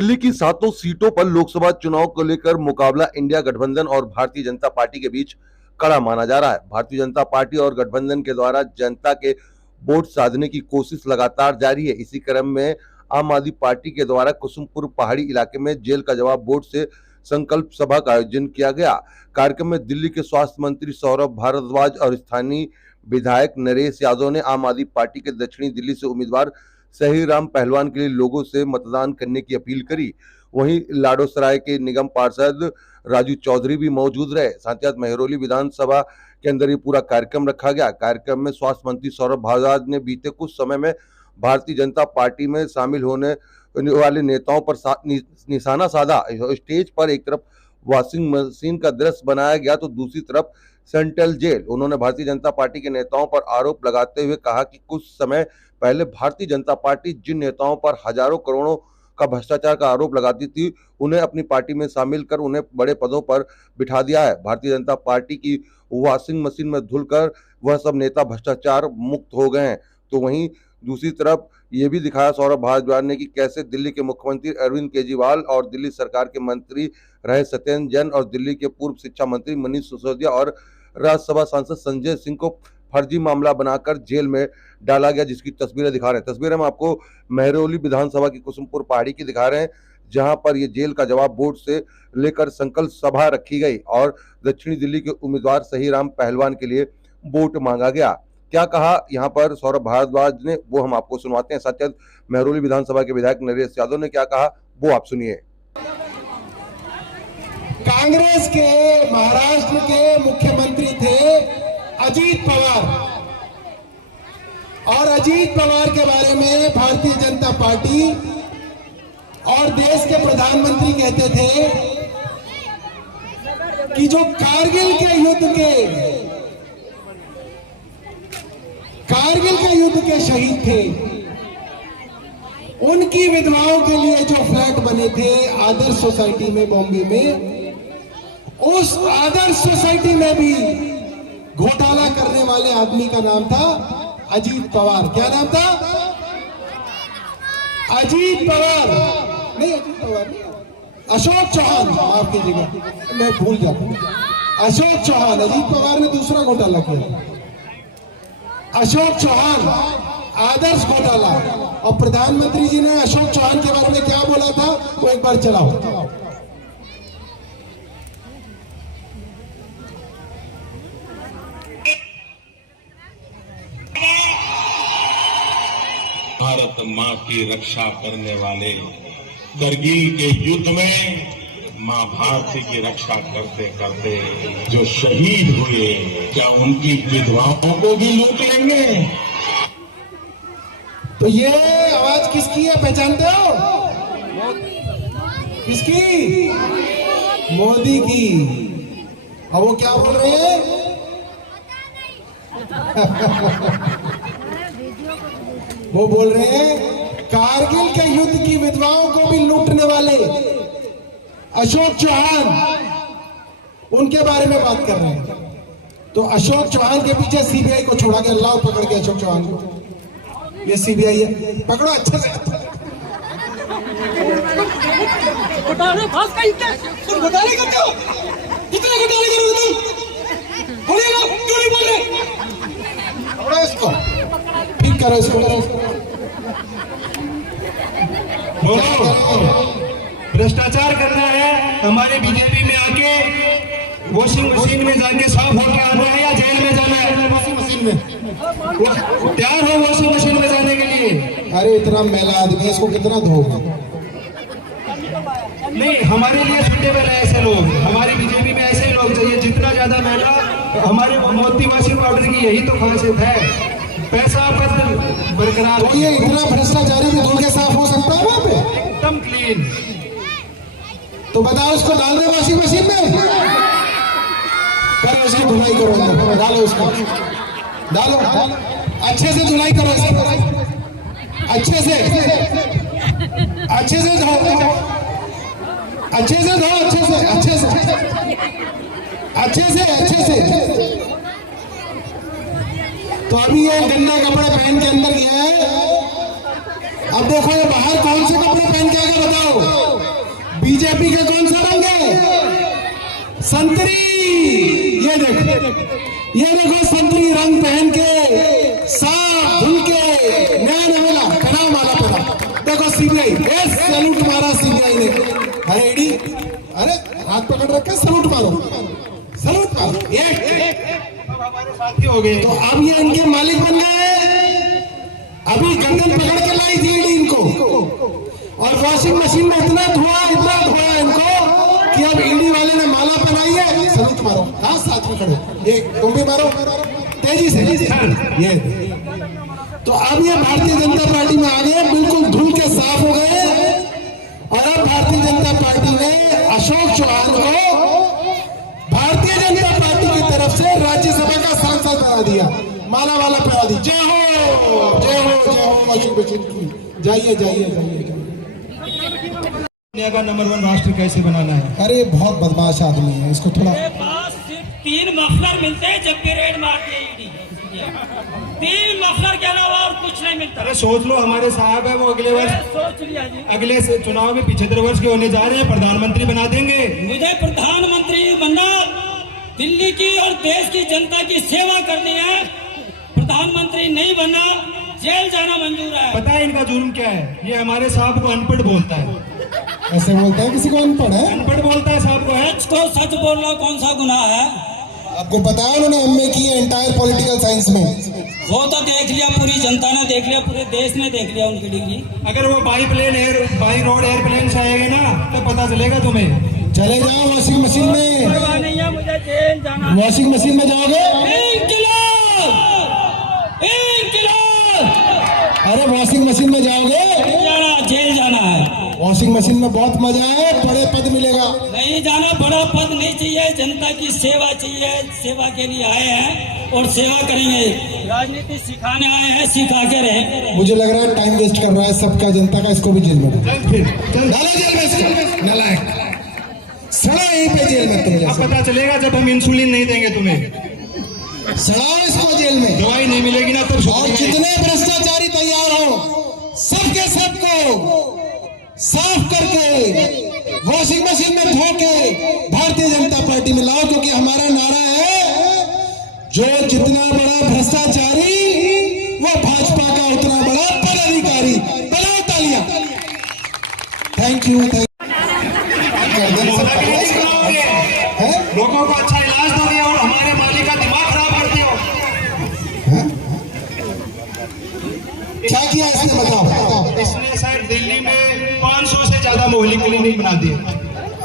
दिल्ली की सातों सीटों पर लोकसभा चुनाव को लेकर मुकाबला इंडिया गठबंधन और भारतीय जनता पार्टी के बीच कड़ा माना जा रहा है। भारतीय जनता पार्टी और गठबंधन के द्वारा जनता के वोट साधने की कोशिश लगातार जारी है। इसी क्रम में आम आदमी पार्टी के द्वारा कुसुमपुर पहाड़ी इलाके में जेल का जवाब वोट से संकल्प सभा का आयोजन किया गया। कार्यक्रम में दिल्ली के स्वास्थ्य मंत्री सौरभ भारद्वाज और स्थानीय विधायक नरेश यादव ने आम आदमी पार्टी के दक्षिणी दिल्ली से उम्मीदवार सहीराम पहलवान के लिए लोगों से मतदान करने की अपील करी। वहीं लाडोसराय के निगम पार्षद राजू चौधरी भी मौजूद रहे। साथ ही मेहरौली विधानसभा के अंदर ये पूरा कार्यक्रम रखा गया। कार्यक्रम में स्वास्थ्य मंत्री सौरभ भारद्वाज ने बीते कुछ समय में भारतीय जनता पार्टी में शामिल होने वाले नेताओं पर निशाना साधा। स्टेज पर एक तरफ वॉशिंग मशीन का दृश्य बनाया गया तो दूसरी तरफ सेंट्रल जेल। उन्होंने भारतीय जनता पार्टी के नेताओं पर आरोप लगाते हुए कहा कि कुछ समय पहले भारतीय जनता पार्टी जिन नेताओं पर हजारों करोड़ों का भ्रष्टाचार का आरोप लगाती थी, उन्हें अपनी पार्टी में शामिल कर उन्हें बड़े पदों पर बिठा दिया है। भारतीय जनता पार्टी की वॉशिंग मशीन में धुलकर वह सब नेता भ्रष्टाचार मुक्त हो गए हैं। तो वहीं दूसरी तरफ ये भी दिखाया सौरभ भारद्वाज ने कि कैसे दिल्ली के मुख्यमंत्री अरविंद केजरीवाल और दिल्ली सरकार के मंत्री रहे सत्येंद्र जैन और दिल्ली के पूर्व शिक्षा मंत्री मनीष सिसोदिया और राज्यसभा सांसद संजय सिंह को फर्जी मामला बनाकर जेल में डाला गया, जिसकी तस्वीरें दिखा रहे हैं। तस्वीरें हम आपको मेहरौली विधानसभा की कुसुमपुर पहाड़ी की दिखा रहे हैं, जहां पर ये जेल का जवाब वोट से लेकर संकल्प सभा रखी गई और दक्षिणी दिल्ली के उम्मीदवार सहीराम पहलवान के लिए वोट मांगा गया। क्या कहा यहाँ पर सौरभ भारद्वाज ने, वो हम आपको सुनवाते हैं। साथ ही मेहरौली विधानसभा के विधायक नरेश यादव ने क्या कहा, वो आप सुनिए। कांग्रेस के महाराष्ट्र के मुख्यमंत्री थे अजीत पवार, और अजीत पवार के बारे में भारतीय जनता पार्टी और देश के प्रधानमंत्री कहते थे कि जो कारगिल युद्ध के शहीद थे, उनकी विधवाओं के लिए जो फ्लैट बने थे आदर्श सोसाइटी में बॉम्बे में, उस आदर्श सोसाइटी में भी घोटाला करने वाले आदमी का नाम था अजीत पवार। क्या नाम था? अजीत पवार नहीं, अशोक चौहान, माफ कीजिएगा मैं भूल जाता हूं। अशोक चौहान, अजीत पवार ने दूसरा घोटाला किया। अशोक चौहान आदर्श घोटाला, और प्रधानमंत्री जी ने अशोक चौहान के बारे में क्या बोला था वो एक बार चलाओ। भारत मां की रक्षा करने वाले करगिल के युद्ध में मां भारती की रक्षा करते करते जो शहीद हुए, क्या उनकी विधवाओं को भी लूट लेंगे? तो ये आवाज किसकी है, पहचानते हो? किसकी? मोदी की। अब वो क्या बोल रहे हैं? वो बोल रहे हैं कारगिल के युद्ध की विधवाओं को भी लूटने वाले अशोक चौहान, उनके बारे में बात कर रहे हैं। तो अशोक चौहान के पीछे सीबीआई को छोड़ा गया। लाओ पकड़ के अशोक चौहान को, ये सीबीआई है, पकड़ो अच्छे से। घोटाले तुम घोटाले करते हो, कितने घोटाले करोगे तुम? बोलिए ना, क्यों नहीं बोल रहे? पकड़ो इसको, ठीक करो इसको। भ्रष्टाचार करना है, हमारे बीजेपी में आके वॉशिंग मशीन में जाके 100 वोट आना है या जेल में जाना है? वॉशिंग मशीन में तैयार हो वॉशिंग मशीन में जाने के लिए? अरे इतना मैला आदमी है, इसको कितना धोगा? नहीं, हमारे लिए सुटेबल है ऐसे लोग, हमारी बीजेपी में ऐसे लोग चाहिए। जितना ज्यादा मैला, हमारे मोती वॉशिंग पाउडर की यही तो खासियत है, पैसा पद बरकरार। तो ये इतना भ्रष्टाचारी भी धो के साफ हो सकता है वहां पे? एकदम क्लीन। तो बताओ, उसको डाल दे वॉशिंग मशीन में, करो उसकी धुलाई करो, अंदर डालो उसको, डालो अच्छे से धुलाई करो इसकी, अच्छे से धो, अच्छे से धो, अच्छे से। तो अभी ये गंदा कपड़े पहन के अंदर गया है, अब देखो ये बाहर कौन से कपड़े पहन के आगे बताओ, बीजेपी का कौन सा रंग है? संतरी। ये देखो संतरी रंग पहन के, साफ धुल के, नया नवेला पहना, माला पहना। देखो सीबीआई, सैल्यूट मारा सीबीआई ने। अरे ईडी, अरे हाथ पकड़ रखा, सैल्यूट मारो, सैल्यूट मारो। हमारे साथी हो गए। तो अब ये इनके मालिक बन गए। अभी गर्दन पकड़ के लाई थी ईडी इनको, और वॉशिंग मशीन में इतना धोआ इनको कि अब ईडी वाले ने माला पहनाई है। सैल्यूट मारो, हाँ साथ में खड़े, एक तुम भी मारो तेजी से। ये तो अब ये भारतीय जनता पार्टी में आ गए, बिल्कुल धुल के साफ हो गए। और अब भारतीय जनता पार्टी ने अशोक चौहान को भारतीय जनता पार्टी की तरफ से राज्यसभा का सांसद बना दिया, माला वाला पहना दी। जय हो जय हो जय हो वॉशिंग मशीन की। जाइए जाइए जाइए। दुनिया का नंबर 1 राष्ट्र कैसे बनाना है? अरे बहुत बदमाश आदमी है, इसको थोड़ा। मेरे पास सिर्फ 3 मफलर मिलते हैं जब भी रेड मारती है ईडी। 3 मफलर के अलावा और कुछ नहीं मिलता। अरे सोच लो, हमारे साहब है वो अगले वर्ष, सोच लिया जी, अगले से चुनाव में 75 वर्ष के होने जा रहे हैं, प्रधानमंत्री बना देंगे। मुझे प्रधानमंत्री बनना, दिल्ली की और देश की जनता की सेवा करनी है। प्रधानमंत्री नहीं बनना, जेल जाना मंजूर है। पता है इनका जुर्म क्या है? ये हमारे साहब को अनपढ़ बोलता है। ऐसे बोलता है किसी को अनपढ़ है? अनपढ़ बोलता है साहब को। है सच को सच बोलना कौन सा गुनाह है? आपको पता है उन्होंने एमए की है एंटायर पॉलिटिकल साइंस में। वो तो देख लिया, पूरी जनता ने देख लिया, पूरे देश ने देख लिया उनकी डिग्री। अगर वो बाई रोड एयरप्लेन से आएंगे ना, तो पता चलेगा तुम्हें। चले जाओ वॉशिंग मशीन में, परवाह नहीं है, मुझे जेल जाना। वॉशिंग मशीन में जाओगे? अरे वॉशिंग मशीन में जाओगे, जेल जाना है। वॉशिंग मशीन में बहुत मजा है, बड़े पद मिलेगा। नहीं जाना, बड़ा पद नहीं चाहिए, जनता की सेवा चाहिए। सेवा के लिए आए हैं और सेवा करेंगे। राजनीति सिखाने आए हैं, सिखा के रहे। मुझे लग रहा है टाइम वेस्ट कर रहा है सबका, जनता का। इसको भी जेल में डालो, जेल में इसको, नालायक सड़ा यहीं पे जेल में तुम अब जैसा। पता चलेगा जब हम इंसुलिन नहीं देंगे तुम्हें, सड़ाओ इसको जेल में। दवाई नहीं मिलेगी ना तब। और जितने भ्रष्टाचारी तैयार हो, सबके सबको साफ करके वॉशिंग मशीन में धो के भारतीय जनता पार्टी में लाओ। क्योंकि हमारा नारा है, जो जितना बड़ा भ्रष्टाचारी वो भाजपा का उतना बड़ा पदाधिकारी। बजाओ तालियां। Thank you. लोगों को अच्छा इलाज दोगे और हमारे मालिक का दिमाग खराब करते हो। क्या किया इसने बताओ? इसने शायद दिल्ली में 500 से ज्यादा मोहल्ली क्लिनिक बना दिए।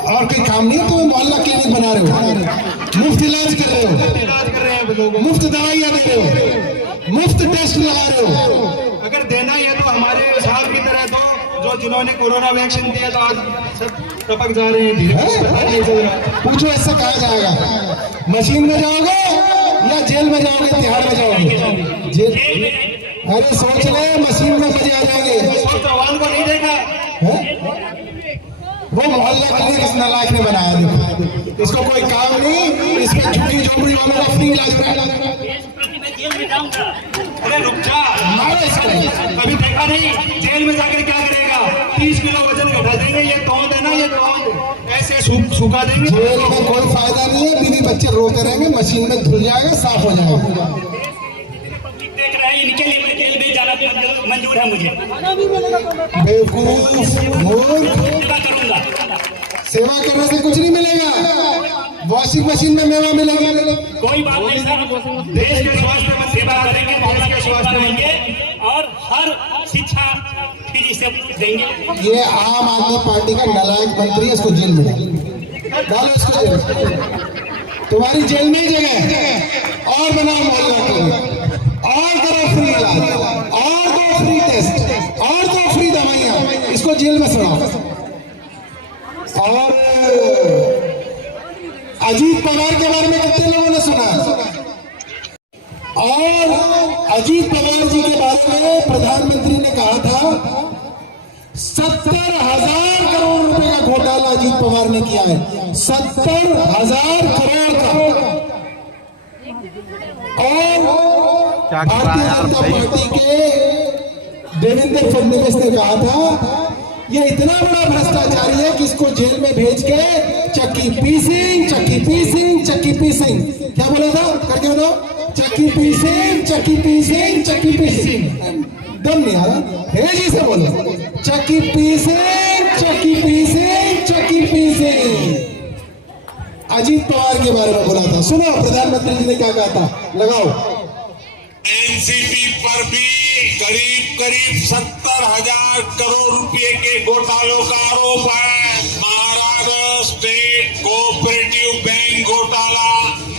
और कोई काम नहीं है? तो मोहल्ला क्लिनिक बना रहे हो, मुफ्त इलाज कर रहे हो, इलाज कर रहे हैं लोगों, मुफ्त दवाइयां दे रहे हो, मुफ्त टेस्ट लगा रहे हो। अगर देना ही है तो हमारे साहब की तरह दो, जो जिन्होंने कोरोना वैक्सीन दिया तो आज सब टपक जा रहे हैं। धीरे पूछो इससे कहा जाएगा, मशीन में जाओगे या जेल में जाओगे? तिहाड़ में जाओगे? जेल। अरे सोच ले, मशीन में मजे आ जाएंगे। चौहान को नहीं देखा वो मोहल्ला क्लिनिक इस नालायक ने बनाया। देखो इसको कोई काम नहीं, इसमें झुग्गी झोपड़ी वालों का फ्री इलाज कराया। अरे रुक जा, मारो इसको। कभी देखा नहीं? जेल में जाकर क्या करेगा? 30 किलो वजन घटा देंगे। ये तौल देना, ये तौल ऐसे सुखा देंगे। जेल में कोई फायदा नहीं है, बीवी बच्चे रोते रहेंगे, मशीन में धुल जाएगा, साफ हो जाएगा। देख रहे हैं, इनके लिए मैं जेल भी जाना मंजूर है मुझे। बेवकूफ मूर्ख, सेवा करूंगा। सेवा करने से कुछ नहीं मिलेगा। वॉशिंग मशीन में मेवा मिलेगा। कोई बात नहीं सर, देश के स्वास्थ्य में सेवा करेंगे, देश के स्वास्थ्य में और हर शिक्षा फ्री से देंगे। ये आम आदमी पार्टी का नालायक मंत्री है, इसको जेल में डालो, इसको जेल में। तुम्हारी जेल में ही जगह है। और बनाओ मोहल्ला क्लिनिक, और करो फ्री इलाज, और दो फ्री टेस्ट, और दो फ्री दवाइयां। इसको जेल में सड़ाओ। और अजीत पवार के बारे में कितने लोगों ने सुना? और अजीत पवार जी के बारे में प्रधानमंत्री ने कहा था 70,000 करोड़ रुपए का घोटाला अजीत पवार ने किया है। 70,000 करोड़ का। और भारतीय जनता पार्टी के देवेंद्र फडणवीस ने कहा था ये इतना बड़ा भ्रष्टाचारी है कि इसको जेल में भेज के चक्की पीसिंग, चक्की पीसिंग, चक्की पीसिंग। क्या बोला था, करके बताओ, चक्की पीसिंग, चक्की पीसिंग, चक्की पीसिंग। दम नहीं आ रहा, तेजी से बोलो, चक्की पीसिंग, चक्की पीसिंग, चक्की पीसिंग। अजीत पवार के बारे में बोला था, सुनो प्रधानमंत्री जी ने क्या कहा था, लगाओ। एनसीपी पर भी करीब 70,000 करोड़ रुपए के घोटालों का आरोप है। महाराष्ट्र स्टेट कोऑपरेटिव बैंक घोटाला,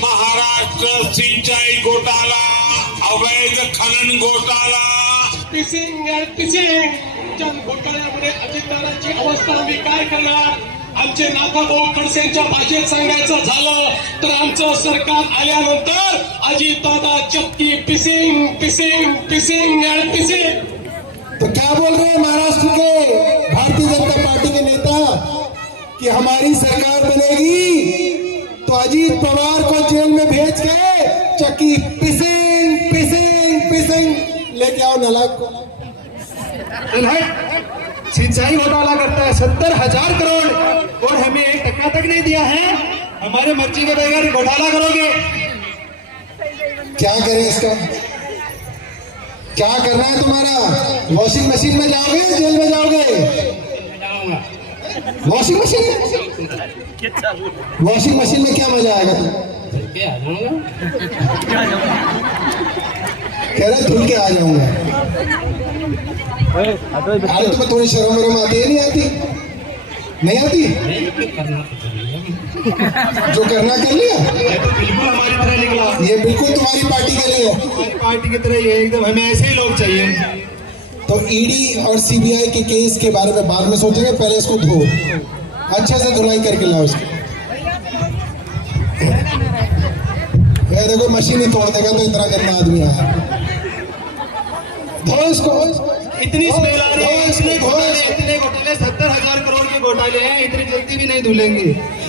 महाराष्ट्र सिंचाई घोटाला, अवैध खनन घोटाला, पिसिंग घोटाळ्यामुळे अजितदादांची अवस्था आम्ही काय करणार? आमचे नाथाभाऊ खडसेंच्या भाषेत सांगायचं झालं तर आमचं सरकार आल्यानंतर अजितदादा चक्की pissing pissing pissing and pissing. तो क्या बोल रहे हैं महाराष्ट्र के भारतीय जनता पार्टी के नेता कि हमारी सरकार बनेगी तो अजीत पवार को जेल में भेज के चक्की पिसिंग पिसिंग पिसिंग लेके आओ नालायक को। सिंचाई घोटाला करता है 70,000 करोड़ और हमें 1% तक नहीं दिया है। हमारे मर्जी के बगैर घोटाला करोगे, क्या करें इसका, क्या करना है तुम्हारा? वॉशिंग मशीन में जाओगे, जेल में जाओगे? वॉशिंग मशीन, वॉशिंग मशीन में क्या मजा आएगा? कह रहे धुल के आ जाऊंगा। अरे तुम्हें थोड़ी शर्म वरम आती है, नहीं आती? नहीं आती? जो करना कर लिया, बिल्कुल हमारी तरह निकला। ये बिल्कुल तुम्हारी पार्टी के लिए, हमारी पार्टी की तरह ये एकदम हमें ऐसे ही लोग चाहिए। तो ईडी और सीबीआई के केस के बारे में बाद में सोचेंगे, पहले इसको धो, अच्छे से धुलाई करके लाओ इसको। देखो मशीन ही तोड़ देगा, तो इतना गंदा आदमी आया। धो इसको, इतनी स्मेल आ रही है, इतने घोटाले 70,000 करोड़ के घोटाले हैं, इतनी जल्दी भी नहीं धुलेंगे।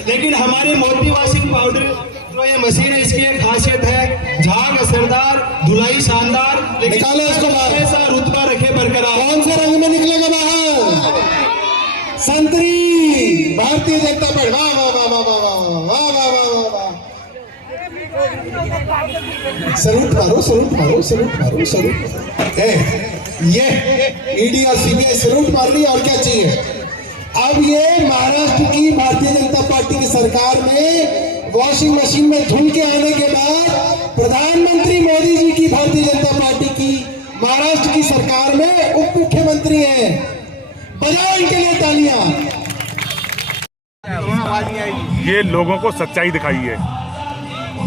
लेकिन हमारे मोती वॉशिंग पाउडर जो ये मशीन है, इसकी एक खासियत है, झाग असरदार, धुलाई शानदार, लेकिन निकालो इसको बाहर। ऐसा रुतबा रखे बरकरार। कौन से रंग में निकलेगा बाहर? संतरी। भारतीय जनता पार्टी, वाह वाह वाह वाह वाह वाह वाह वाह वाह वाह। सलूट मारो, सलूट मारो, सलूट मारो, सलूट। ये ईडी और सीबीआई सलूट मार ली, और क्या चाहिए? अब ये महाराष्ट्र की भारतीय जनता पार्टी की सरकार में वॉशिंग मशीन में धुल के आने के बाद प्रधानमंत्री मोदी जी की भारतीय जनता पार्टी की महाराष्ट्र की सरकार में उप मुख्यमंत्री हैं। बजाओ इनके लिए तालियां। ये लोगों को सच्चाई दिखाई है।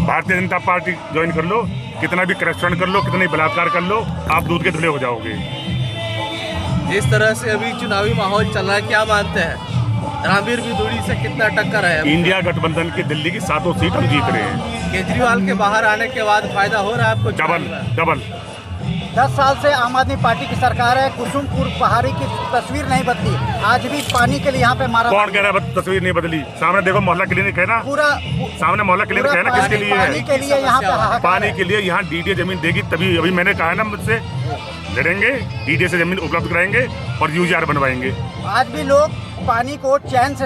भारतीय जनता पार्टी ज्वाइन कर लो, कितना भी करप्शन कर लो, कितना भी बलात्कार कर लो, आप दूध के धुले हो जाओगे। जिस तरह से अभी चुनावी माहौल चल रहा है, क्या मानते हैं रणबीर भी दूरी से कितना टक्कर है? इंडिया गठबंधन की दिल्ली की 7 सीट हम जीत रहे हैं। केजरीवाल के बाहर आने के बाद फायदा हो रहा है आपको? डबल 10 साल से आम आदमी पार्टी की सरकार है, कुसुमपुर पहाड़ी की तस्वीर नहीं बदली। आज भी पानी के लिए यहाँ पे मारा। कौन कह रहा है तस्वीर नहीं बदली? सामने देखो मोहल्ला क्लिनिक है ना, पूरा सामने मोहल्ला क्लिनिक है ना, किसके लिए है? पानी के लिए यहाँ पे पानी के लिए। यहाँ डीडीए जमीन देगी तभी, अभी मैंने कहा है ना, मुझसे लड़ेंगे, डीडीए से जमीन उपलब्ध कराएंगे और यूजीआर बनवाएंगे। आज भी लोग पानी को चैन से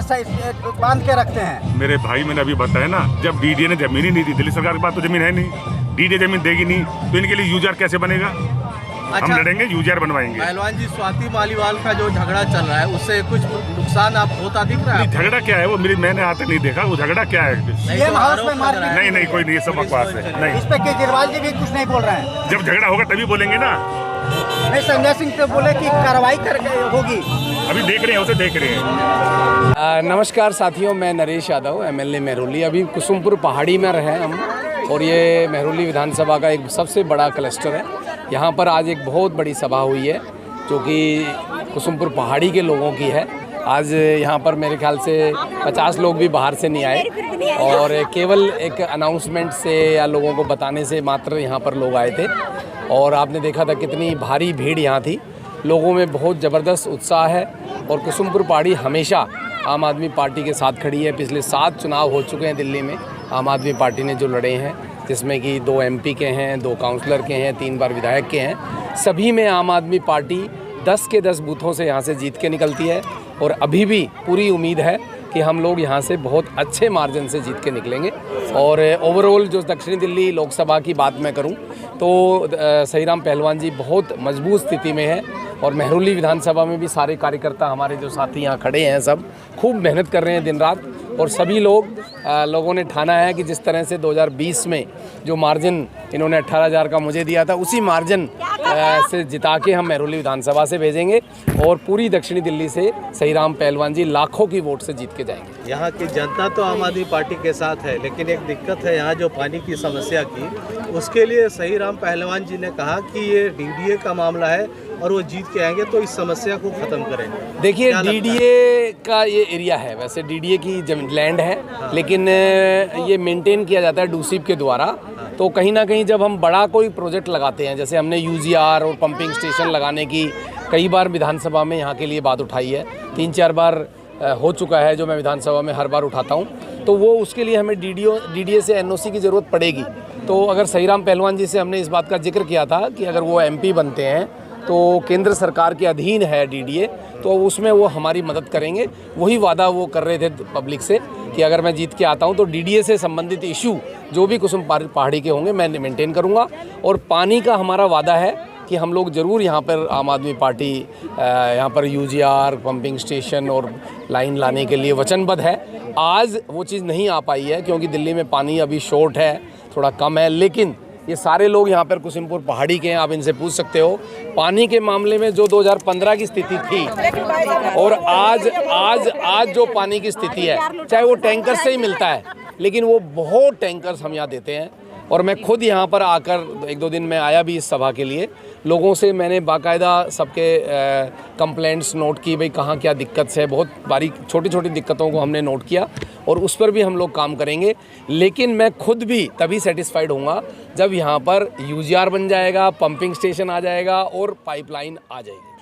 बांध के रखते हैं। मेरे भाई, मैंने अभी बताया ना, जब डीडीए ने जमीन ही नहीं दी, दिल्ली सरकार के पास तो जमीन है नहीं, डीडीए जमीन देगी नहीं, तो इनके लिए यूजीआर कैसे बनेगा? हम लड़ेंगे, यूजीआर बनवाएंगे। पहलवान जी, स्वाति मालीवाल का जो झगड़ा चल रहा है, उससे कुछ नुकसान आप होता दिख रहा है? झगड़ा क्या है वो मैंने आज तक नहीं देखा। वो झगड़ा क्या है? नहीं, कोई नहीं, सब बकवास है। नहीं, इस पे केजरीवाल जी भी कुछ नहीं बोल रहे हैं। जब झगड़ा होगा तभी बोलेंगे ना। नहीं, संजय सिंह से बोले कि कार्रवाई होगी। अभी देख रहे हैं, उसे देख रहे हैं। नमस्कार साथियों, मैं नरेश यादव, एमएलए मेहरौली। अभी कुसुमपुर पहाड़ी में रहे हम, और ये मेहरौली विधानसभा का एक सबसे बड़ा क्लस्टर है। यहाँ पर आज एक बहुत बड़ी सभा हुई है जो कि कुसुमपुर पहाड़ी के लोगों की है। आज यहाँ पर मेरे ख्याल से 50 लोग भी बाहर से नहीं आए, और केवल एक अनाउंसमेंट से या लोगों को बताने से मात्र यहाँ पर लोग आए थे। और आपने देखा था कितनी भारी भीड़ यहाँ थी। लोगों में बहुत ज़बरदस्त उत्साह है, और कुसुमपुर पहाड़ी हमेशा आम आदमी पार्टी के साथ खड़ी है। पिछले 7 चुनाव हो चुके हैं दिल्ली में आम आदमी पार्टी ने जो लड़े हैं, जिसमें कि 2 MP के हैं, 2 काउंसलर के हैं, 3 बार विधायक के हैं। सभी में आम आदमी पार्टी 10 के 10 बूथों से यहाँ से जीत के निकलती है और अभी भी पूरी उम्मीद है कि हम लोग यहाँ से बहुत अच्छे मार्जिन से जीत के निकलेंगे। और ओवरऑल जो दक्षिणी दिल्ली लोकसभा की बात मैं करूँ तो सहीराम पहलवान जी बहुत मजबूत स्थिति में है और मेहरौली विधानसभा में भी सारे कार्यकर्ता हमारे जो साथी यहाँ खड़े हैं सब खूब मेहनत कर रहे हैं दिन रात। और सभी लोगों ने ठाना है कि जिस तरह से 2020 में जो मार्जिन इन्होंने 18,000 का मुझे दिया था उसी मार्जिन से जिता के हम मेहरौली विधानसभा से भेजेंगे और पूरी दक्षिणी दिल्ली से सहीराम पहलवान जी लाखों की वोट से जीत के जाएंगे। यहाँ की जनता तो आम आदमी पार्टी के साथ है, लेकिन एक दिक्कत है यहाँ जो पानी की समस्या की, उसके लिए सहीराम पहलवान जी ने कहा कि ये डीडीए का मामला है और वो जीत के आएंगे तो इस समस्या को ख़त्म करेंगे। देखिए डीडीए का ये एरिया है, वैसे डीडीए की लैंड है लेकिन ये मेंटेन किया जाता है डूसीप के द्वारा। तो कहीं ना कहीं जब हम बड़ा कोई प्रोजेक्ट लगाते हैं, जैसे हमने यूजीआर और पंपिंग स्टेशन लगाने की कई बार विधानसभा में यहाँ के लिए बात उठाई है, 3-4 बार हो चुका है जो मैं विधानसभा में हर बार उठाता हूँ, तो वो उसके लिए हमें डीडीए से एनओसी की ज़रूरत पड़ेगी। तो अगर सहीराम पहलवान जी से हमने इस बात का जिक्र किया था कि अगर वो एमपी बनते हैं तो केंद्र सरकार के अधीन है डीडीए, तो उसमें वो हमारी मदद करेंगे। वही वादा वो कर रहे थे पब्लिक से कि अगर मैं जीत के आता हूं तो डीडीए से संबंधित इशू जो भी कुसुम पहाड़ी के होंगे मैं मेंटेन करूंगा। और पानी का हमारा वादा है कि हम लोग ज़रूर यहाँ पर आम आदमी पार्टी यहाँ पर यूजीआर पंपिंग स्टेशन और लाइन लाने के लिए वचनबद्ध है। आज वो चीज़ नहीं आ पाई है क्योंकि दिल्ली में पानी अभी शॉर्ट है, थोड़ा कम है, लेकिन ये सारे लोग यहाँ पर कुसुमपुर पहाड़ी के हैं, आप इनसे पूछ सकते हो। पानी के मामले में जो 2015 की स्थिति थी और आज जो पानी की स्थिति है, चाहे वो टैंकर से ही मिलता है, लेकिन वो बहुत टैंकर्स हम यहाँ देते हैं। और मैं खुद यहाँ पर आकर 1-2 दिन में आया भी इस सभा के लिए, लोगों से मैंने बाकायदा सबके कंप्लेंट्स नोट की, भाई कहाँ क्या दिक्कत है, बहुत बारीक छोटी छोटी दिक्कतों को हमने नोट किया और उस पर भी हम लोग काम करेंगे। लेकिन मैं खुद भी तभी सेटिस्फाइड होऊंगा जब यहाँ पर यूजीआर बन जाएगा, पंपिंग स्टेशन आ जाएगा और पाइपलाइन आ जाएगी।